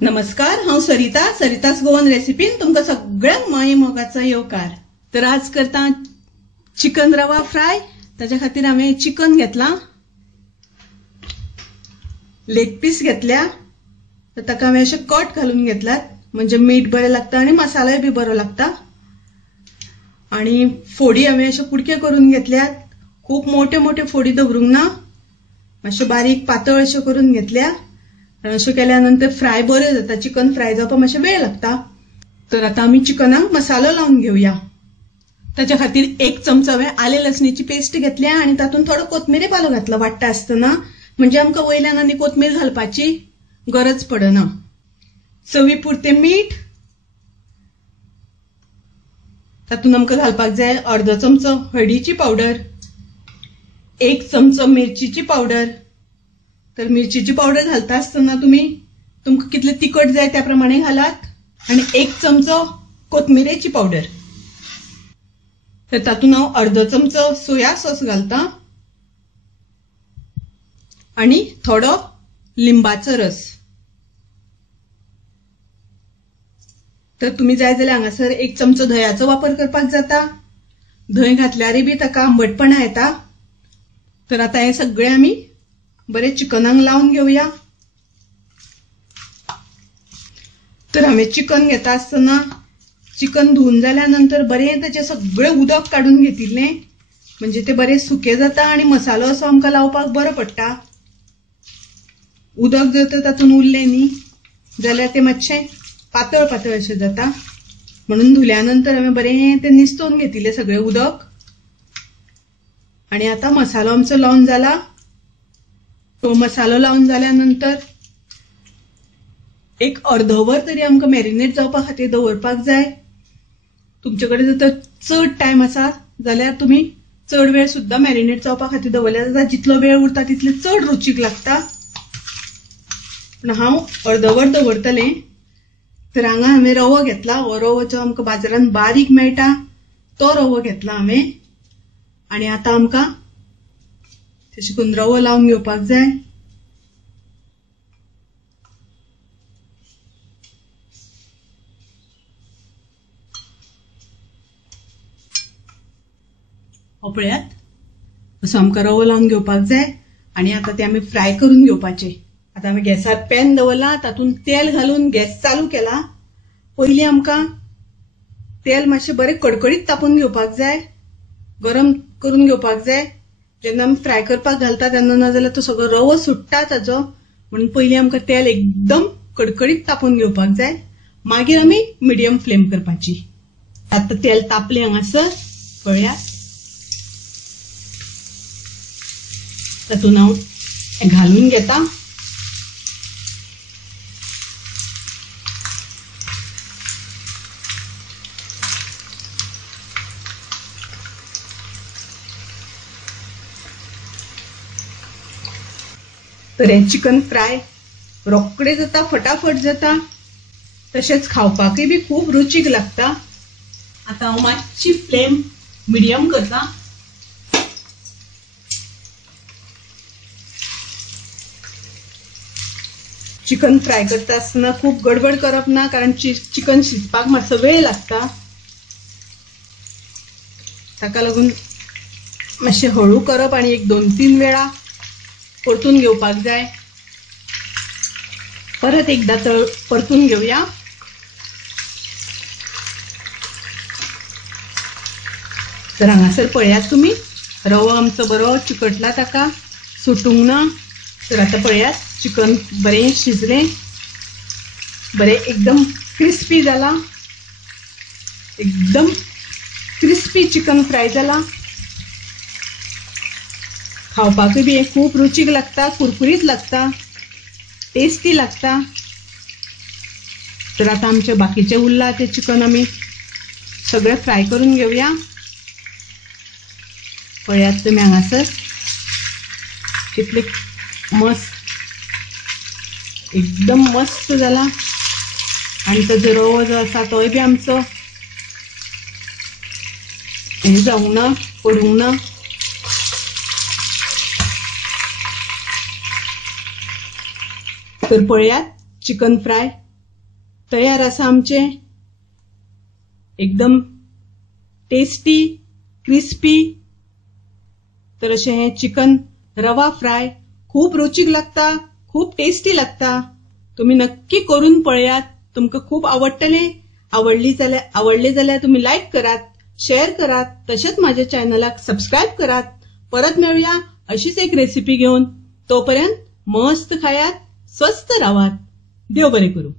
नमस्कार, हांव सरितास गोवन रेसिपीन तुमकां सगळ्यांक माये मोगाचो येवकार। तर आज करता चिकन रवा फ्राय। ताच्या खातीर हांवें चिकन घेतला, लेग पीस घेतल्या, ताका हांवें अशे कट घालून घेतल्यात, म्हणजे मीठ बरें लागता आणि मसालोय बी बरो लागता। आणि फोडी हांवें अशे कुडके करून घेतल्यात, खूप मोठे मोठे फोडी दवरूंक ना, मातशे बारीक पातळ अशे करून घेतल्या। अशें केल्यानंतर फ्राय बरें जाता, चिकन फ्राय जावपाक मातशें वेळ लागता। तर आता आमी चिकनाक मसालो लावन घेवया। ताच्या खातीर 1 चमचो हांवें आले लसणीची पेस्ट घेतल्या आणि तातूंत थोडो कोथमिरे पालो घातला वाट्टा आसतना, म्हणजे आमकां वयल्यान आनी कोथमीर घालपाची गरज पडना। चवी पुरते मीठ, तातूंत आमकां घालपाक जाय अर्दो चमचो हळदीची पावडर, 1 चमचो मिरचीची पावडर। तर मिरचीची पावडर घालता आसतना तुमकां कितले तिखट जाय त्या प्रमाणे घालात, आणि 1 चमचो कोथमिरेची पावडर। तर तातूंत हांव अर्दो चमचो सोया सॉस घालता आणि थोडो लिंबाचो रस। तर तुम्ही जाय जाल्यार हांगासर 1 चमचो दह्याचो वापर करपाक जाता, दही घातल्यारय बी ताका आंबटपणा येता। तर आता हे सगळे आमी बरे चिकनाक लावन घेवया। तर हांवें चिकन घेता आसतना चिकन धुवन जाल्यानंतर बरें ताचे सगळे उदक काढून घेतिल्ले, म्हणजे ते बरे सुके जाता आणि मसालो असो आमकां लावपाक बरो पडटा। उदक जर तर तातूंत उरलें न्ही जाल्यार ते मातशें पातळ पातळ अशें जाता, म्हणून धुल्यानंतर हांवें बरें ते निसतून घेतिल्लें सगळें उदक। आणि आता मसालो आमचो लावन जाला। तो मसालो लावन जाल्यानंतर एक अर्धवर तरी आमकां मॅरिनेट जावपा खातीर दवरपाक जाय। तुमचे कडेन जर चड टायम आसा जाल्यार तुमी चड वेळ सुद्दां मॅरिनेट जावपा खातीर दवरल्यार जाता, जितलो वेळ उरता तितले चड रुचीक लागता। पण हांव अर्धवर दवरतलें। तर हांगा हांवें रवो घेतला, हो रवो जो आमकां बाजारांत बारीक मेळटा तो रवो घेतला हांवें। आणि आता आमकां तशें करून रवो लावन घेवपाक जाय। हो पळयात, असो आमकां रवो लावन घेवपाक जाय। आणि आता ते आमी फ्राय करून घेवपाचे। आता आमी गॅसार पॅन दवरला, तातूंत तेल घालून गॅस चालू केला। पयलीं आमकां तेल मातशें बरें कडकडीत तापोवन घेवपाक जाय, गरम करून घेवपाक जाय। जेन्ना आमी फ्राय करपाक घालता तेन्ना नाजाल्यार तो सगळो रवो सुट्टा ताजो, म्हणून पयलीं आमकां तेल एकदम कडकडीत तापोवन घेवपाक जाय, मागीर आमी मिडियम फ्लेम करपाची। आता तेल तापलें हांगासर, पळयात। तातूंत हांव हें घालून घेता। तर हे चिकन फ्राय रोखडें जाता, फटाफट जाता, तशेंच खावपाकय बी खूब रुचीक लागता। आता हांव मातशी फ्लेम मिडियम करता। चिकन फ्राय करता आसतना खूब गडबड करप ना, कारण चिकन शिजपाक मातसो वेळ लागता। ताका लागून मातशें हळू करप आणि 1-2-3 वेळा परतून घेवपाक जाय। परत एकदा परतून घेवया। तर हांगासर पळयात तुमी, रवो आमचो बरो चिकटला, ताका सुटूंक ना। तर आता पळयात, चिकन बरें शिजलें, बरें एकदम क्रिस्पी जाला, एकदम क्रिस्पी चिकन फ्राय जाला। खावपाकय बी खूप रुचीक लागता, कुरकुरीत लागता, टेस्टी लागता। तर आता आमचे बाकीचे उरला ते चिकन आमी सगळे फ्राय करून घेवया। पळयात तुमी हांगासर कितले मस्त, एकदम मस्त जाला। आणि ताजो रवो जो आसा तोय बी आमचो हें जावंक ना, पडूंक ना। तर पळयात चिकन फ्राय तयार आसा आमचे एकदम टेस्टी क्रिस्पी। तर अशें हे चिकन रवा फ्राय खूप रुचीक लागता, खूप टेस्टी लागता। तुम्ही नक्की करून पळयात, तुमकां खूप आवडटले। आवडले जाल्यार तुम्ही लाईक करात, शेअर करात, तसेच माझ्या चॅनलाक सबस्क्राईब करात। परत मिळूया अशीच एक रेसिपी घेऊन। तोपर्यंत मस्त खायात, स्वस्त राहात। देव बरे करू।